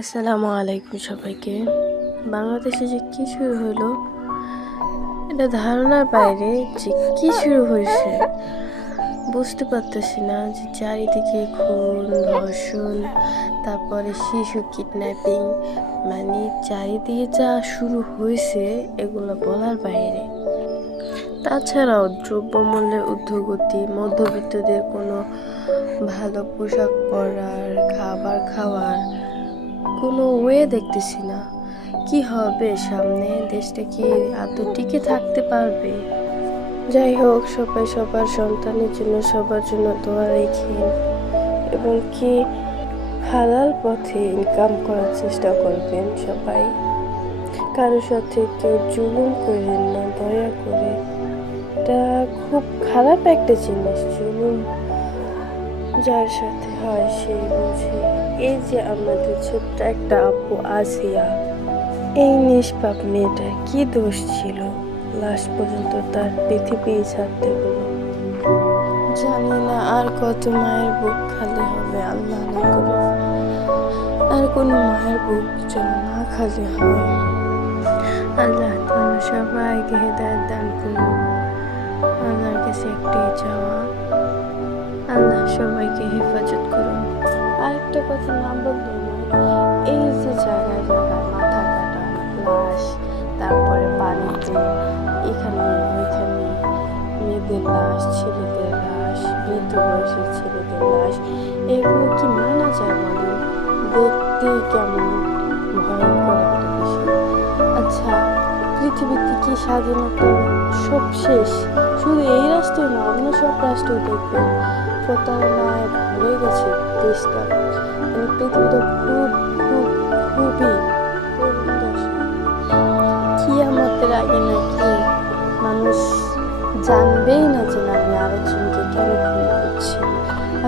আসসালামু আলাইকুম সবাইকে। বাংলাদেশে যে কি শুরু হলো এটা ধারণার বাইরে, যে কি শুরু হয়েছে বুঝতে পারতেছি না। যে চারিদিকে খুন, ধর্ষণ, তারপরে শিশু কিডন্যাপিং, মানে চারিদিকে যা শুরু হয়েছে এগুলো বলার বাইরে। তাছাড়াও দ্রব্যমূল্যের ঊর্ধ্বগতি, মধ্যবিত্তদের কোনো ভালো পোশাক পরার, খাবার খাওয়ার কোনো ওয়ে দেখতেছি না। কি হবে সামনে? দেশটা কি আদৌ টিকে থাকতে পারবে? যাই হোক, সবাই সবার সন্তানের জন্য, সবার জন্য দোয়া রেখেন এবং কি হালাল পথে ইনকাম করার চেষ্টা করবেন সবাই। কারোর সাথে কেউ জুলুম করেন না দয়া করে। এটা খুব খারাপ একটা জিনিস, জুলুম যার সাথে হয় সেই বুঝে। এই যে আমাদের ছোট্ট একটা আপু আসিয়া, এই নিষ্পাপ মেয়েটার কি দোষ ছিল? লাস্ট পর্যন্ত তার পৃথিবী ছাড়তে হলো। জানি না আর কত মায়ের বুক খালি হবে, আল্লাহ না করে আর কোনো মায়ের বুক যেন না খালি হয়। আল্লাহ তাআলা সবাইকে হেদায়েত দান করুন। আল্লাহর কাছে একটাই চাওয়া, আল্লাহ সবাইকে হেফাজত করুন। আরেকটা কথা না বললে নয়, এই যে জায়গায় জায়গায় মাথা কাটা, লাশ, তারপরে পানিতে এখানে ওইখানে মেয়েদের লাশ, ছেলেদের লাশ, বৃদ্ধ বয়সের ছেলেদের লাশ, এগুলো কি মানা যায় বলেন? দেখতেই কেমন ভয়ঙ্কর একটা বিষয়। আচ্ছা, পৃথিবীতে কি স্বাধীনতা সব শেষ? শুধু এই রাষ্ট্রে না, অন্য সব রাষ্ট্র দেখবেন প্রতারণায় ভরে গেছে দেশটা। মানে পৃথিবীটা খুব খুব খুবই করুণ দশা। কিয়ামতের আগে নাকি মানুষ জানবেই না যে আমি আরেকজনকে কেন খুন করছি।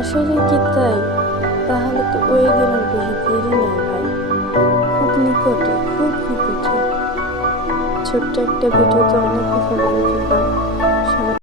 আসলে কি তাই? তাহলে তো ওই দিনের বেশি দেরি নেই ভাই, খুব নিকটে, খুব নিকটে। ছোট্ট একটা ভিডিওতে অনেক কথা বলে ফেললাম।